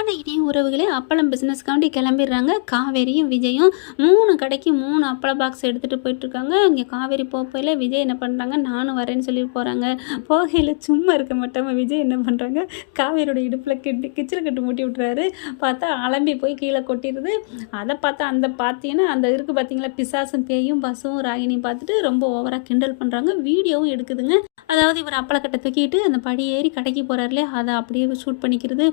அன்பான இனிய உறவுகளே அப்பளம் பிஸ்னஸ்க்காண்டி கிளம்பிடுறாங்க. காவேரியும் விஜயும் மூணு கடைக்கு மூணு அப்பள பாக்ஸ் எடுத்துகிட்டு போயிட்டுருக்காங்க. இங்கே காவேரி போகையில் விஜய் என்ன பண்ணுறாங்க நானும் வரேன்னு சொல்லிட்டு போகிறாங்க போகையில் சும்மா இருக்க மாட்டாமல் விஜய் என்ன பண்ணுறாங்க காவேரியோட இடுப்பில் கெட்டு கிச்சில் கட்டு மூட்டி விட்றாரு பார்த்தா அலம்பி போய் கீழே கொட்டிடுது. அதை பார்த்தா அந்த பார்த்தீங்கன்னா அந்த இருக்குது பார்த்தீங்களா பிசாசும் பேயும் பஸ்ஸும் ராகினியும் பார்த்துட்டு ரொம்ப ஓவராக கிண்டல் பண்ணுறாங்க வீடியோவும் எடுக்குதுங்க. அதாவது இவர் அப்பளக்கட்டை தூக்கிட்டு அந்த படி ஏறி கடைக்கு போகிறாருலே அதை அப்படியே ஷூட் பண்ணிக்கிறது.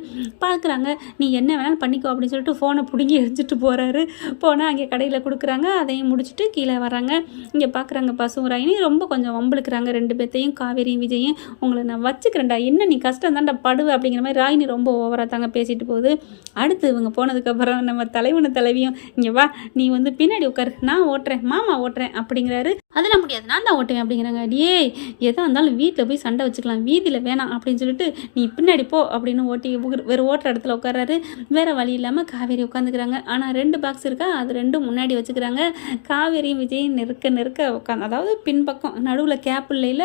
பார்க்குறாங்க. நீ என்ன வேணாலும் பண்ணிக்கோ அப்படின்னு சொல்லிட்டு ஃபோனை பிடுங்கி எரிஞ்சிட்டு போகிறாரு போனால் அங்கே கடையில் கொடுக்குறாங்க. அதையும் முடிச்சுட்டு கீழே வராங்க இங்கே பார்க்குறாங்க பசுவும் ரொம்ப கொஞ்சம் வம்பளுக்குறாங்க ரெண்டு பேர்த்தையும். காவேரியும் விஜயும். உங்களை நான் வச்சுக்கிறேன்டா. என்ன நீ கஷ்டம் தான்டா படுவ அப்படிங்கிற மாதிரி ராயினி ரொம்ப ஓவராக தாங்க பேசிட்டு போகுது. அடுத்து இவங்க போனதுக்கப்புறம் நம்ம தலைவன தலைவியும் இங்கே வா நீ வந்து பின்னாடி உட்காரு. நான் ஓட்டுறேன் மாமா ஓட்டுறேன் அப்படிங்கிறாரு. அதெல்லாம் முடியாது. நான் தான் ஓட்டுவேன் அப்படிங்கிறாங்க. டேய் எதாக இருந்தாலும் வீட்டில் போய் சண்டை வச்சுக்கலாம். வீதியில் வேணாம் அப்படின்னு சொல்லிட்டு நீ பின்னாடி போ அப்படின்னு ஓட்டி வேறு ஓட்டுற இடத்துல உட்காராரு வேறு வழி இல்லாமல் காவேரி உட்காந்துக்கிறாங்க ஆனால் ரெண்டு பாக்ஸ் இருக்கா? அது ரெண்டும் முன்னாடி வச்சுக்கிறாங்க. காவேரியும் விஜயும் நெருக்க நெருக்க உட்காந்து அதாவது பின்பக்கம் நடுவில் கேப் இல்லையில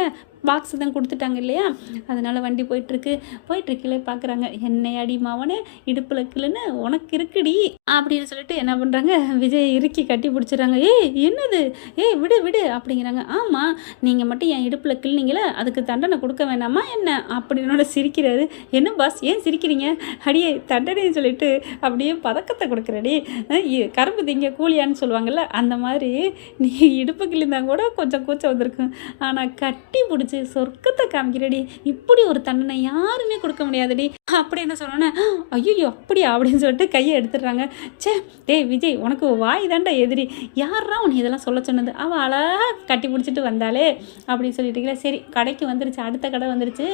பாக்ஸ் தான் கொடுத்துட்டாங்க இல்லையா? அதனால் வண்டி போயிட்டுருக்கு. போயிட்டுருக்கீங்களே பார்க்குறாங்க என்னை அடி மாவனே இடுப்பில் கிளுன்னு உனக்கு இருக்குடி. அப்படின்னு சொல்லிட்டு என்ன பண்ணுறாங்க விஜய் இறுக்கி கட்டி பிடிச்சிடுறாங்க. ஏய் என்னது? ஏய் விடு விடு. அப்படிங்கிறாங்க. ஆமாம் நீங்கள் மட்டும் என் இடுப்பில் கிள்னீங்களே? அதுக்கு தண்டனை கொடுக்க வேணாமா என்ன? அப்படின்னோட சிரிக்கிறாரு. என்ன பாஸ் ஏன் சிரிக்கிறீங்க? அடியே தண்டனைன்னு சொல்லிட்டு அப்படியே பதக்கத்தை கொடுக்குறடி. கரும்பு திங்க கூலியான்னு சொல்லுவாங்கல்ல அந்த மாதிரி நீ இடுப்பு கிழிந்தா கூட கொஞ்சம் கூச்சம் வந்திருக்கும். ஆனால் கட்டி பிடிச்சி சொர்க்கத்தை காமிக்கிறடி. இப்படி ஒரு தண்டனை யாருமே கொடுக்க முடியாதுடி. அப்படின்னு சொன்னோன்னே ஐயோ அப்படியா அப்படின்னு சொல்லிட்டு கையை எடுத்துடுறாங்க. ச்சே டேய் விஜய் உனக்கு வாய் தாண்டா எதிரி. யாரா உன்னை இதெல்லாம் சொல்ல சொன்னது? அவள் அழகாக கட்டி பிடிச்சிட்டு வந்தாலே அப்படின்னு சொல்லிட்டு சரி கடைக்கு வந்துருச்சு அடுத்த கடை வந்துருச்சு.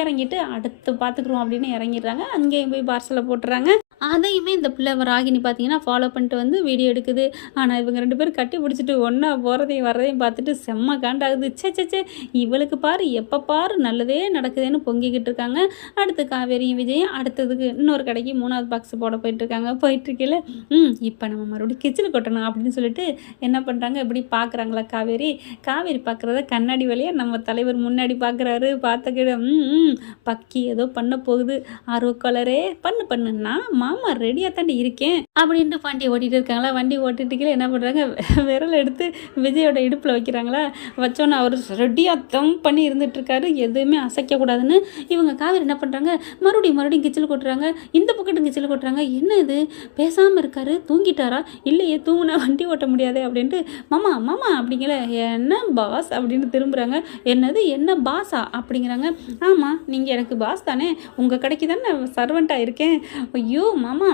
இறங்கிட்டு அடுத்து பார்த்துக்குருவோம் அப்படின்னு இறங்கிடுறாங்க. அங்கேயும் போய் பார்சலை போட்டுறாங்க அதையுமே இந்த பிள்ளை ராகினி பார்த்தீங்கன்னா ஃபாலோ பண்ணிட்டு வந்து வீடியோ எடுக்குது. ஆனால் இவங்க ரெண்டு பேரும் கட்டி பிடிச்சிட்டு ஒன்றா போகிறதையும் வர்றதையும் பார்த்துட்டு செம்ம காண்டாகுது. ச்சே ச்சே சே இவளுக்கு பாரு எப்போ பாரு நல்லதே நடக்குதுன்னு பொங்கிக்கிட்டு இருக்காங்க. அடுத்து காவேரியும் விஜயும் அடுத்ததுக்கு இன்னொரு கடைக்கு மூணாவது பாக்ஸ் போட போயிட்டுருக்காங்க போயிட்டுருக்கையில் ம் இப்போ நம்ம மறுபடியும் கிச்சனு கொட்டணும் அப்படின்னு சொல்லிட்டு என்ன பண்ணுறாங்க இப்படி பார்க்குறாங்களா காவேரி? காவேரி பார்க்குறத கண்ணாடி வழியாக நம்ம தலைவர் முன்னாடி பார்க்குறாரு பார்த்த கிட ம் ம், பக்கி ஏதோ பண்ண போகுது. ஆர்வ கலரே பண்ணு பண்ணுன்னா ஆமாம் ரெடியாக தாண்டி இருக்கேன் அப்படின்ட்டு வண்டி ஓட்டிகிட்டு இருக்காங்களா? வண்டி ஓட்டிட்டுக்கல கீழே என்ன பண்ணுறாங்க விரல் எடுத்து விஜயோட இடுப்பில் வைக்கிறாங்களா? வச்சோன்னே அவர் ரெடியாக தம் பண்ணி இருந்துட்டு இருக்காரு எதுவுமே அசைக்கக்கூடாதுன்னு இவங்க காவேரி என்ன பண்ணுறாங்க மறுபடியும் மறுபடியும் கிச்சில் கொட்டுறாங்க. இந்த பக்கத்து கிச்சில் கொட்டுறாங்க. என்ன இது? பேசாமல் இருக்காரு? தூங்கிட்டாரா? இல்லையே தூங்குனா வண்டி ஓட்ட முடியாதே அப்படின்ட்டு மாமா மாமா அப்படிங்கிற என்ன பாஸ் அப்படின்னு திரும்புகிறாங்க என்னது? என்ன பாஸா அப்படிங்கிறாங்க. ஆமாம் நீங்கள் எனக்கு பாஸ் தானே. உங்கள் கடைக்கு தானே சர்வெண்ட்டாக இருக்கேன். ஐயோ மாமா?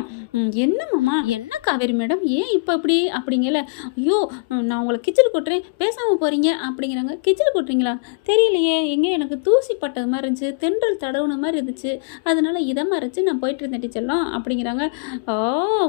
என்ன மாமா? என்ன காவேரி மேடம்? ஏன் இப்போ அப்படி அப்படிங்கல. ஐயோ நான் உங்களை கிச்சல் கொட்டுறேன். பேசாமல் போகிறீங்க அப்படிங்கிறாங்க. கிச்சல் கொட்டுறீங்களா? தெரியலையே. எங்கே எனக்கு தூசி பட்டது மாதிரி இருந்துச்சு. தென்றல் தடவுன மாதிரி இருந்துச்சு. அதனால இதை மறைச்சு நான் போயிட்டு இருந்தேன் டீச்சர்லாம் அப்படிங்கிறாங்க. ஆ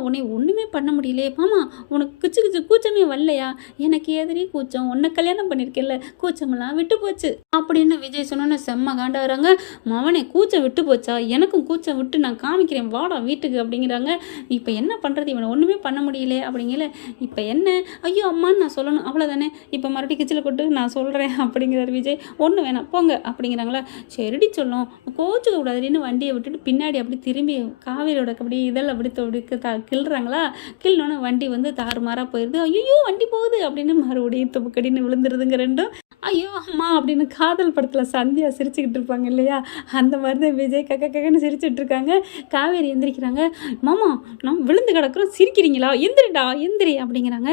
உன்னை ஒன்றுமே பண்ண முடியலையே. மாமா உனக்கு கிச்சு கிச்சு கூச்சமே வரலையா? எனக்கு எதிரி கூச்சம். உன்னை கல்யாணம் பண்ணியிருக்கேல்ல கூச்சமெல்லாம் விட்டு போச்சு. அப்படின்னு விஜய் சொன்னோன்னே செம்ம காண்டா வராங்க மவனே கூச்சம் விட்டு போச்சா? எனக்கும் கூச்சம் விட்டு நான் காமிக்கிறேன். வாடா வீட்டுக்கு அப்படிங்கிறாங்க. இப்போ என்ன பண்ணுறது இவனை ஒன்றுமே பண்ண முடியல அப்படிங்கல. இப்போ என்ன? ஐயோ அம்மான்னு நான் சொல்லணும். அவ்வளோதானே இப்போ மறுபடியும் கிச்சில் கொட்டு நான் சொல்கிறேன் அப்படிங்கிறார் விஜய். ஒன்று வேணாம் போங்க அப்படிங்கிறாங்களா? சரிடி சொல்லும். கோச்சுக்க கூடாதுன்னு வண்டியை விட்டுட்டு பின்னாடி அப்படி திரும்பி காவேரியோட அப்படி இதழ் அப்படி தொடுக்க த கிள்றாங்களா? கிள்ளோன்னே வண்டி வந்து தாறுமாறாக போயிடுது ஐயோ வண்டி போகுது அப்படின்னு மறுபடியும் துப்புக்கடின்னு விழுந்துருதுங்க ரெண்டும். ஐயோ அம்மா அப்படின்னு காதல் படத்தில் சந்தியா சிரிச்சுக்கிட்டு இருப்பாங்க இல்லையா? அந்த மாதிரி தான் விஜய் கக்க கக்கன்னு சிரிச்சுட்டு இருக்காங்க. காவேரி எந்திரிக்கிறாங்க. மாமா நான் விழுந்து கிடக்குறோம். சிரிக்கிறீங்களா? எந்திரிடா எந்திரி அப்படிங்கிறாங்க.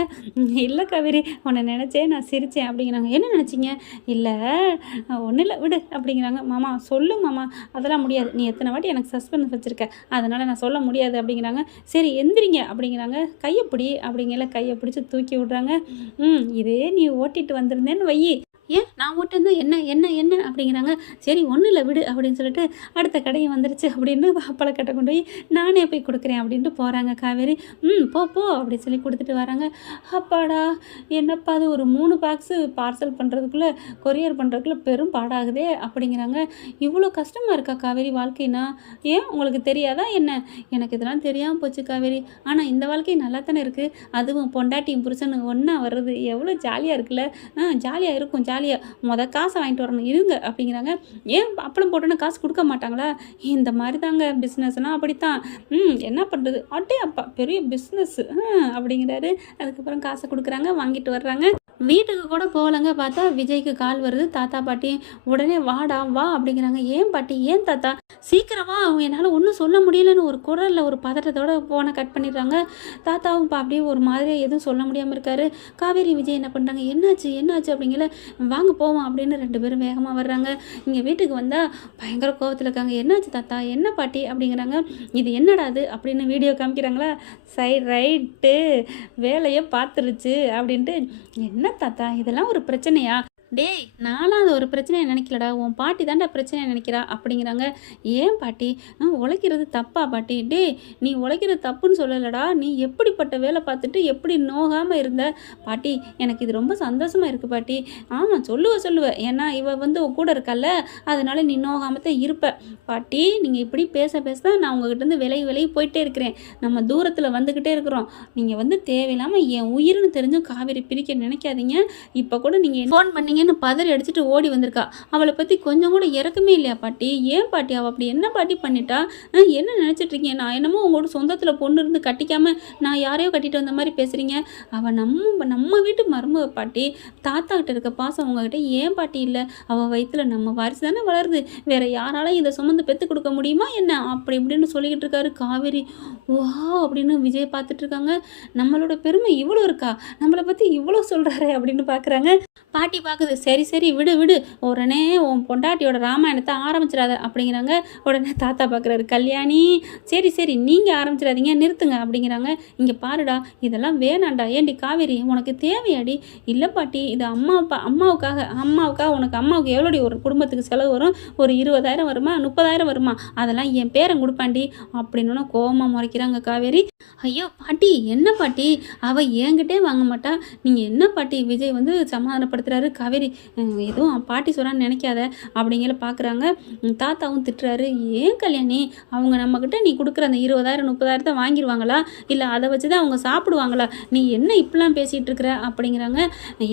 இல்லை கவிரி உன்னை நினச்சே நான் சிரித்தேன் அப்படிங்கிறாங்க. என்ன நினச்சிங்க? இல்லை ஒன்றும் இல்லை விடு அப்படிங்கிறாங்க. மாமா சொல்லு மாமா அதெல்லாம் முடியாது. நீ எத்தனை வாட்டி எனக்கு சஸ்பென்ஸ் வச்சுருக்க? அதனால் நான் சொல்ல முடியாது அப்படிங்கிறாங்க. சரி எந்திரிங்க அப்படிங்கிறாங்க. கையை பிடி அப்படிங்கிற கையை பிடிச்சி தூக்கி விட்றாங்க. ம் இதே நீ ஓட்டிட்டு வந்திருந்தேன்னு வையி. ஏன்? நான் மட்டும்தான்? என்ன என்ன என்ன? அப்படிங்கிறாங்க. சரி ஒன்றும் இல்லை விடு அப்படின்னு சொல்லிட்டு அடுத்த கடையும் வந்துருச்சு அப்படின்னு பழக்கட்டை கொண்டு போய் நானே போய் கொடுக்குறேன் அப்படின்ட்டு போகிறாங்க காவேரி. ம் போ போ அப்படி சொல்லி கொடுத்துட்டு வராங்க. அப்பாடா என்னப்பா அது? ஒரு மூணு பாக்ஸு பார்சல் பண்ணுறதுக்குள்ளே கொரியர் பண்ணுறதுக்குள்ளே பெரும் பாடாகுதே அப்படிங்கிறாங்க. இவ்வளோ கஷ்டமாக இருக்கா காவேரி வாழ்க்கைனா? ஏன்? உங்களுக்கு தெரியாதா என்ன? எனக்கு இதெல்லாம் தெரியாமல் போச்சு காவேரி. ஆனால் இந்த வாழ்க்கை நல்லா தானே இருக்குது அதுவும் பொண்டாட்டியும் புருஷனும் ஒன்றா வர்றது எவ்வளோ ஜாலியாக இருக்குல்ல? ஆ ஜாலியாக இருக்கும் ஜாலியாக மொதல் காசை வாங்கிட்டு வரணும் இருங்க அப்படிங்கிறாங்க. ஏன் அப்பளம் போட்டோன்னா காசு கொடுக்க மாட்டாங்களா? இந்த மாதிரி தாங்க பிஸ்னஸ்னால் அப்படித்தான். ம் என்ன பண்ணுறது அட்டே அப்பா பெரிய பிஸ்னஸ் அப்படிங்கிறாரு. அதுக்கப்புறம் காசை கொடுக்குறாங்க வாங்கிட்டு வர்றாங்க. வீட்டுக்கு கூட போகலங்க. பார்த்தா விஜய்க்கு கால் வருது. தாத்தா பாட்டி உடனே வாடா வா அப்படிங்கிறாங்க. ஏன் பாட்டி ஏன் தாத்தா? சீக்கிரமா என்னால் ஒன்றும் சொல்ல முடியலன்னு ஒரு குரலில் ஒரு பதட்டத்தோட ஃபோனை கட் பண்ணிடுறாங்க. தாத்தாவும் இப்போ அப்படியே ஒரு மாதிரி எதுவும் சொல்ல முடியாமல் இருக்காரு. காவேரி விஜய் என்ன பண்ணுறாங்க என்னாச்சு என்னாச்சு அப்படிங்கல வாங்க போவோம் அப்படின்னு ரெண்டு பேரும் வேகமாக வர்றாங்க. இங்கே வீட்டுக்கு வந்தால் பயங்கர கோபத்தில் இருக்காங்க. என்னாச்சு தாத்தா? என்ன பாட்டி? அப்படிங்கிறாங்க. இது என்னடா அது அப்படின்னு வீடியோ காமிக்கிறாங்களா. சைட் ரைட்டு வேலையை பார்த்துருச்சு அப்படின்ட்டு என்ன தாத்தா? இதெல்லாம் ஒரு பிரச்சனையா? டேய் நானும் அது ஒரு பிரச்சனையை நினைக்கலடா. உன் பாட்டி தாண்டா பிரச்சனையை நினைக்கிறா அப்படிங்கிறாங்க. ஏன் பாட்டி? ஆ, உழைக்கிறது தப்பா பாட்டி? டேய் நீ உழைக்கிறது தப்புன்னு சொல்லலடா. நீ எப்படிப்பட்ட வேலை பார்த்துட்டு எப்படி நோகாமல் இருந்த? பாட்டி எனக்கு இது ரொம்ப சந்தோஷமாக இருக்குது பாட்டி. ஆமாம் சொல்லுவ சொல்லுவ. ஏன்னா இவ வந்து உன் கூட இருக்கல்ல. அதனால நீ நோகாமல் தான் இருப்ப. பாட்டி நீங்கள் இப்படி பேச பேச தான் நான் உங்ககிட்டருந்து விலகி விலகி போயிட்டே இருக்கிறேன். நம்ம தூரத்தில் வந்துக்கிட்டே இருக்கிறோம். நீங்கள் வந்து தேவையில்லாமல் என் உயிர்னு தெரிஞ்சும் காவேரி பிரிக்க நினைக்காதீங்க. இப்போ கூட நீங்கள் ஃபோன் பண்ணீங்க பண்ணீங்கன்னு பதறி அடிச்சுட்டு ஓடி வந்திருக்கா. அவளை பற்றி கொஞ்சம் கூட இறக்கமே இல்லையா பாட்டி? ஏன் பாட்டி அவள் அப்படி? என்ன பாட்டி பண்ணிட்டா? என்ன நினச்சிட்டு இருக்கீங்க? நான் என்னமோ உங்களோட சொந்தத்தில் பொண்ணு இருந்து கட்டிக்காமல் நான் யாரையோ கட்டிட்டு வந்த மாதிரி பேசுகிறீங்க அவள் நம்ம நம்ம வீட்டு மருமக பாட்டி தாத்தா கிட்ட இருக்க பாசம் உங்ககிட்ட ஏன் பாட்டி இல்லை? அவள் வயிற்றுல நம்ம வாரிசு தானே வளருது. வேற யாராலையும் இதை சுமந்து பெற்று கொடுக்க முடியுமா என்ன? அப்படி இப்படின்னு சொல்லிக்கிட்டு இருக்காரு காவேரி. வா அப்படின்னு விஜய் பார்த்துட்டு இருக்காங்க. நம்மளோட பெருமை இவ்வளோ இருக்கா? நம்மளை பற்றி இவ்வளோ சொல்கிறாரு அப்படின்னு பார்க்குறாங்க பாட்டி பார்க்குது சரி சரி விடு விடு. உடனே உன் பொண்டாட்டியோட ராமாயணத்தை ஆரம்பிச்சிடாத அப்படிங்கிறாங்க. உடனே தாத்தா பார்க்குறாரு கல்யாணி சரி சரி நீங்கள் ஆரம்பிச்சிடாதீங்க நிறுத்துங்க அப்படிங்கிறாங்க. இங்கே பாருடா இதெல்லாம் வேணாண்டா ஏண்டி காவேரி உனக்கு தேவையாடி? இல்லை பாட்டி இது அம்மா அப்பா அம்மாவுக்காக அம்மாவுக்காக உனக்கு அம்மாவுக்கு எவ்வளோடி ஒரு குடும்பத்துக்கு செலவு வரும்? ஒரு இருபதாயிரம் வருமா முப்பதாயிரம் வருமா? அதெல்லாம் என் பேரன் கொடுப்பாண்டி அப்படின்னு கோபமாக முறைக்கிறாங்க காவேரி. ஐயோ பாட்டி என்ன பாட்டி? அவள் என்கிட்டே வாங்க மாட்டா. நீங்கள் என்ன பாட்டி? விஜய் வந்து சமாதானப்படுத்துறாரு காவேரி. காவேரி எதுவும் பாட்டி சொல்கிறான்னு நினைக்காத அப்படிங்கிற பார்க்குறாங்க தாத்தாவும் திட்டுறாரு. ஏன் கல்யாணி அவங்க நம்மக்கிட்ட நீ கொடுக்குற அந்த இருபதாயிரம் முப்பதாயிரத்தை வாங்கிடுவாங்களா இல்லை அதை வச்சு தான் அவங்க சாப்பிடுவாங்களா? நீ என்ன இப்படிலாம் பேசிகிட்டு இருக்கிற? அப்படிங்கிறாங்க.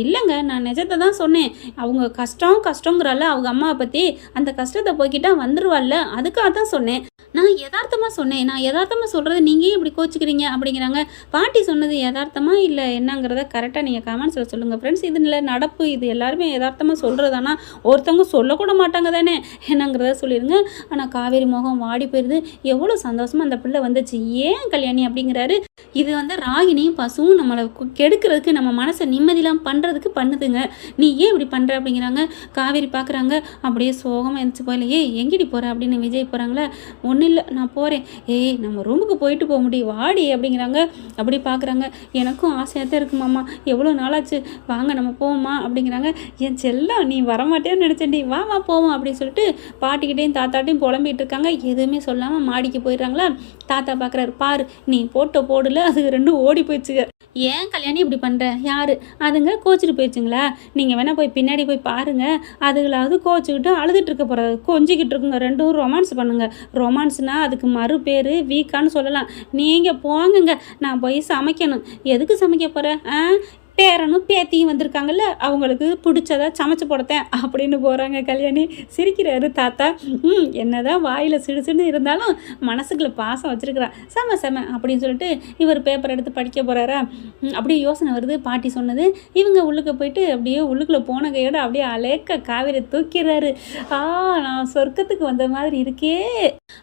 இல்லைங்க நான் நிஜத்தை தான் சொன்னேன். அவங்க கஷ்டம் கஷ்டங்கிறால அவங்க அம்மாவை பற்றி அந்த கஷ்டத்தை போய்கிட்டா வந்துடுவாள்ல அதுக்காக தான் சொன்னேன். நான் யதார்த்தமாக சொன்னேன். நான் யதார்த்தமாக சொல்கிறது நீங்கள் இப்படி கோச்சிக்கிறீங்க? அப்படிங்கிறாங்க. பாட்டி சொன்னது யதார்த்தமாக இல்லை என்னங்கிறத கரெக்டாக நீங்கள் கமெண்ட்ஸில் சொல்லுங்கள் ஃப்ரெண்ட்ஸ் இதில் நடப்பு. இது எல்லாருமே யதார்த்தமாக சொல்கிறதானா ஒருத்தவங்க சொல்லக்கூட மாட்டாங்க தானே என்னங்கிறத சொல்லிடுங்க ஆனால் காவேரி முகம் வாடி போயிடுது எவ்வளோ சந்தோஷமாக அந்த பிள்ளை வந்துச்சு. ஏன் கல்யாணி அப்படிங்கிறாரு. இது வந்து ராகினியும் பசுவும் நம்மளை கெடுக்கிறதுக்கு நம்ம மனசை நிம்மதியெலாம் பண்ணுறதுக்கு பண்ணுதுங்க. நீ ஏன் இப்படி பண்ணுற அப்படிங்கிறாங்க. காவேரி பார்க்குறாங்க அப்படியே சோகமாக இருந்துச்சு போயில ஏய் எங்கடி போகிற அப்படின்னு விஜய் போகிறாங்களே ஒன்றும் இல்லை நான் போகிறேன் ஏய் நம்ம ரூமுக்கு போயிட்டு போக முடியும். வாடி அப்படிங்கிறாங்க. அப்படி பார்க்குறாங்க எனக்கும் ஆசையாக தான் இருக்கு மாமா. எவ்வளோ நாளாச்சு? வாங்க நம்ம போவோமா? அப்படிங்கிறாங்க. என் செல்லம் நீ வரமாட்டேன்னு நினச்சேன்டி. வா வா போவோம் அப்படின்னு சொல்லிட்டு பாட்டிக்கிட்டையும் தாத்தாட்டையும் புலம்பிட்டு இருக்காங்க. எதுவுமே சொல்லாமல் மாடிக்கு போயிடுறாங்களா? தாத்தா பார்க்குறாரு பாரு நீ போட்ட போடல அது ரெண்டும் ஓடி போயிடுச்சுங்க ஏன் கல்யாணி இப்படி பண்ணுற யார்? அதுங்க கோச்சிட்டு போயிடுச்சுங்களா? நீங்கள் வேணால் போய் பின்னாடி போய் பாருங்க. அதுகளாவது கோச்சிக்கிட்டு அழுதுட்டு இருக்க போகிறது கொஞ்சிக்கிட்டு இருக்குங்க. ரெண்டும் ரொமான்ஸ் பண்ணுங்க. ரொமான்ஸ்னால் அதுக்கு மறு பேர் வீக்கான்னு சொல்லலாம். நீங்கள் போங்கங்க. நான் போய் சமைக்கணும். எதுக்கு சமைக்க போகிறேன் ஆ? பேரனும் பேத்தியும் வந்திருக்காங்கல்ல அவங்களுக்கு பிடிச்சதா சமைச்சு போடத்தேன் அப்படின்னு போகிறாங்க கல்யாணி. சிரிக்கிறாரு தாத்தா. ம் என்னதான் வாயில் சிடு இருந்தாலும் மனசுக்குள்ள பாசம் வச்சுருக்கிறான் செம செம அப்படின்னு சொல்லிட்டு இவர் பேப்பர் எடுத்து படிக்க போகிறாரா அப்படியே யோசனை வருது. பாட்டி சொன்னது. இவங்க உள்ளுக்கு போயிட்டு அப்படியே உள்ளுக்குள்ளே போன கையோட அப்படியே அலேக்க காவிரி தூக்கிறாரு. ஆ நான் சொர்க்கத்துக்கு வந்த மாதிரி இருக்கே.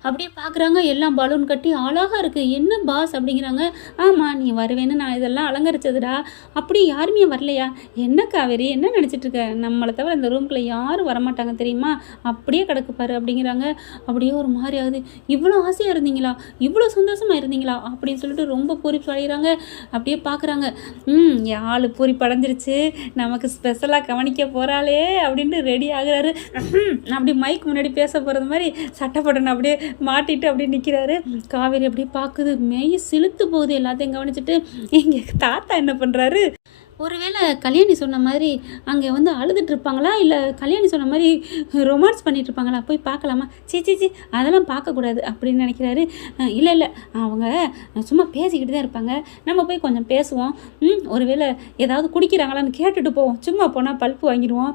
அப்படியே பார்க்குறாங்க எல்லாம் பலூன் கட்டி அழகாக இருக்குது என்ன பாஸ் அப்படிங்கிறாங்க. ஆமாம் நீ வருவேன்னு நான் இதெல்லாம் அலங்கரிச்சதுடா. அப்படி யாருமே வரலையா? என்ன காவேரி? என்ன நினச்சிட்டு இருக்க? நம்மளை தவிர இந்த ரூம்குள்ளே யாரும் வரமாட்டாங்க தெரியுமா? அப்படியே கிடக்கு பாரு அப்படிங்கிறாங்க. அப்படியே ஒரு மாதிரி ஆகுது. இவ்வளோ ஆசையாக இருந்தீங்களா? இவ்வளோ சந்தோஷமாக இருந்தீங்களா? அப்படின்னு சொல்லிட்டு ரொம்ப பூரிப்பு அடைகிறாங்க அப்படியே பார்க்குறாங்க ம் ஆள் பூரிப்பு அடைஞ்சிருச்சு நமக்கு ஸ்பெஷலாக கவனிக்க போகிறாளே அப்படின்ட்டு ரெடி ஆகுறாரு. அப்படி மைக் முன்னாடி பேச போகிறது மாதிரி சட்டப்படணும் அப்படியே மாட்டிட்டு அப்படியே நிற்கிறாரு காவேரி அப்படியே பார்க்குது மெய் சிலுத்து போகுது எல்லாத்தையும் கவனிச்சுட்டு. எங்கள் தாத்தா என்ன பண்ணுறாரு ஒருவேளை கல்யாணி சொன்ன மாதிரி அங்கே வந்து அழுதுட்டு இருப்பாங்களா? இல்லை கல்யாணி சொன்ன மாதிரி ரொமான்ஸ் பண்ணிட்டு இருப்பாங்களா? போய் பார்க்கலாமா? சீ சீ சீ அதெல்லாம் பார்க்கக்கூடாது அப்படின்னு நினைக்கிறாரு. இல்லை இல்லை அவங்க சும்மா பேசிக்கிட்டு தான் இருப்பாங்க. நம்ம போய் கொஞ்சம் பேசுவோம். ஒருவேளை ஏதாவது குடிக்கிறாங்களான்னு கேட்டுட்டு போவோம். சும்மா போனால் பல்ப்பு வாங்கிடுவோம்.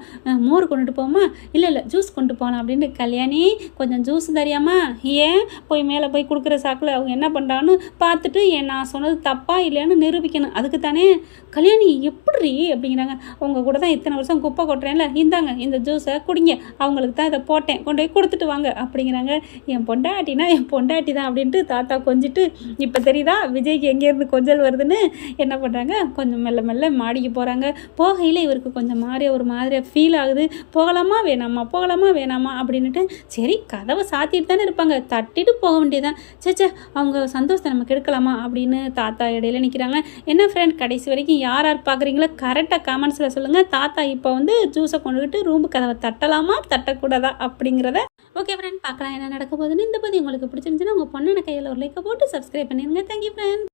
மோர் கொண்டுட்டு போவோமா? இல்லை இல்லை ஜூஸ் கொண்டு போகலாம் அப்படின்னு கல்யாணி கொஞ்சம் ஜூஸ் தரியாமா ஏன் போய் மேலே போய் கொடுக்குற சாக்கில் அவங்க என்ன பண்ணுறான்னு பார்த்துட்டு ஏன் நான் சொன்னது தப்பா இல்லையான்னு நிரூபிக்கணும். அதுக்கு தானே கல்யாணி எப்படி அப்படிங்கிறாங்க. உங்கள் கூட தான் இத்தனை வருஷம் குப்பை கொட்டுறேன்ல இந்தாங்க இந்த ஜூஸை குடிங்க அவங்களுக்கு தான் இதை போட்டேன் கொண்டு போய் கொடுத்துட்டு வாங்க அப்படிங்கிறாங்க. என் பொண்டாட்டினா என் பொண்டாட்டி தான் அப்படின்ட்டு தாத்தா கொஞ்சிட்டு இப்போ தெரியுதா விஜய்க்கு எங்கேருந்து கொஞ்சல் வருதுன்னு என்ன பண்ணுறாங்க கொஞ்சம் மெல்ல மெல்ல மாடிக்கு போகிறாங்க போகையில் இவருக்கு கொஞ்சம் மாதிரியா ஒரு மாதிரியாக ஃபீல் ஆகுது. போகலாமா வேணாமா போகலாமா வேணாமா அப்படின்னுட்டு சரி கதவை சாத்திட்டு தானே இருப்பாங்க. தட்டிட்டு போக வேண்டியதான் சேச்சே அவங்க சந்தோஷத்தை நம்ம கெடுக்கலாமா அப்படின்னு தாத்தா இடையில நிற்கிறாங்க என்ன ஃப்ரெண்ட் கடைசி வரைக்கும் யார் யார் பார்க்க பார்க்குறீங்களோ? கரெக்டாக கமெண்ட்ஸில் சொல்லுங்கள் தாத்தா இப்போ வந்து ஜூஸை கொண்டுக்கிட்டு ரூம் கதவை தட்டலாமா தட்டக்கூடாதா அப்படிங்கிறத ஓகே ஃப்ரெண்ட் பார்க்கலாம். என்ன நடக்க போகுதுன்னு இந்த பதி உங்களுக்கு பிடிச்சிருந்துச்சுன்னா உங்கள் பொண்ணு கையில் ஒரு லைக்கை போட்டு சப்ஸ்கிரைப் பண்ணிடுங்க தேங்க்யூ ஃப்ரெண்ட்